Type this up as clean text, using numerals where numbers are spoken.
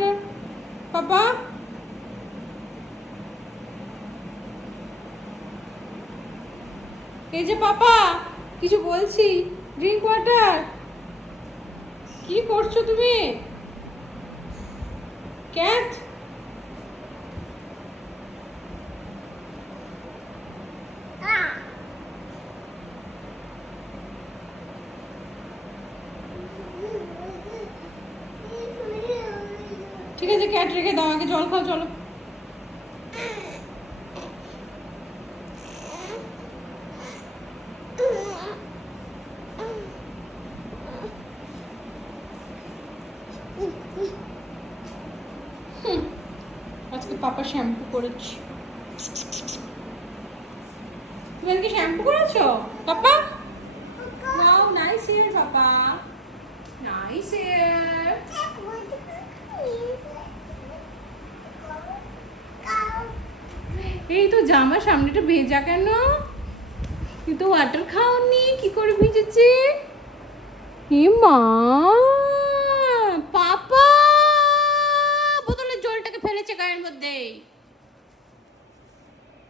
Water পাপা। এই যে পাপা, কিছু বলছি, ড্রিঙ্ক ওয়াটার। কি করছো তুমি? ক্যাট, ঠিক আছে ক্যাট রেখে দাও, আগে জল খাও, চলো। আজকে পাপা শ্যাম্পু করেছি। তুমি আজকে শ্যাম্পু করেছো পাপা? ওয়াও, নাইস হেয়ার পাপা, নাইস হেয়ার। এই তো জামার সামনেটা ভেজা কেন? তুই তো ওয়াটার খাওনি, কি করে ভিজেছে? হে মা।